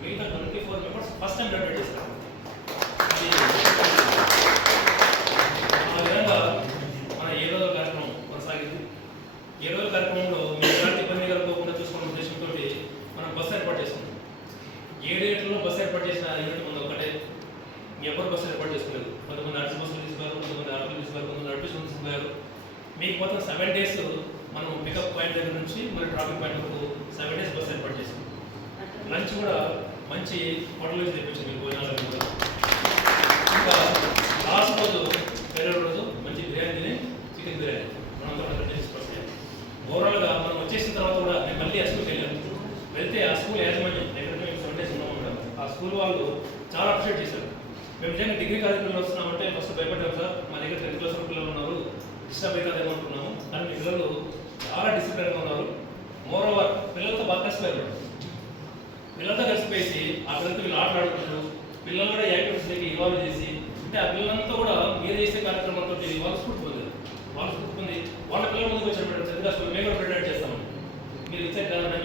మిగతా 24 members first time graduate చేస్తారు. ఆ విధంగా మన 7వ కార్యక్రమం కొనసాగింది. 7వ కార్యక్రమంలో మీ ఎలాంటి ఇబ్బంది కలుపుకోకుండా చూసుకున్న ఉద్దేశంతో మనం బస్సు ఏర్పాటు చేసుకున్నాం. 7 గంటల్లో బస్సు ఏర్పాటు చేసిన యూనిట్ ముందు ఒకటే, ఎవరు బస్సు ఏర్పాటు చేసుకోలేదు. కొంతమంది అడిసి బస్సులు తీసుకున్నారు, కొంతమంది ఆటోలు తీసుకున్నారు, కొంతమంది నడిపించుకుని తీసుకున్నారు. మీకు మొత్తం 7 days మనం పికప్ పాయింట్ దగ్గర నుంచి మన ట్రాఫిక్ పాయింట్ వరకు 7 days బస్సు ఏర్పాటు చేసాం. లంచ్ కూడా మంచి హోటల్ నుంచి తెప్పించాం మీకు భోజనాలు కూడా. ఇంకా లాస్ట్ రోజు వేరే రోజు మంచి బిర్యానీ తిని చికెన్ బిర్యానీ మనందరం తీసుకొస్తాం. ఓవరాల్గా మనం వచ్చేసిన తర్వాత కూడా మేము మళ్ళీ ఆ స్కూల్కి వెళ్ళాము. వెళ్తే ఆ స్కూల్ యాజమాన్యం ఎక్కడికి మేము 7 days ఉన్నాము కూడా ఆ స్కూల్ వాళ్ళు చాలా అప్రిషియేట్ చేశారు. మేము నిజంగా డిగ్రీ కాలేజీలో వస్తున్నామంటే ఫస్ట్ భయపడ్డాం సార్, మా దగ్గర 10th class పిల్లలు ఉన్నారు, డిస్టర్బ్ అవుతుంది ఏమనుకున్నాము. కానీ మీ పిల్లలు చాలా డిసిప్లిన్గా ఉన్నారు. మోర్ ఓవర్ పిల్లలతో బాగా కలిసిపోయారు. పిల్లలతో కలిసిపోయేసి ఆ పిల్లలతో వీళ్ళు ఆటలాడుకుంటారు, పిల్లలు కూడా యాక్టివిటీస్ దగ్గర ఇన్వాల్వ్ చేసి, అంటే ఆ పిల్లలంతా కూడా మీరు చేసే కార్యక్రమాలతో వాళ్ళు స్ఫూర్తి పొందారు. వాళ్ళు స్ఫూర్తి పొంది వాళ్ళ పిల్లల ముందుకు వచ్చినప్పుడు 10th class మేము కూడా ప్రిపేర్ చేస్తాము. మీరు ఇచ్చే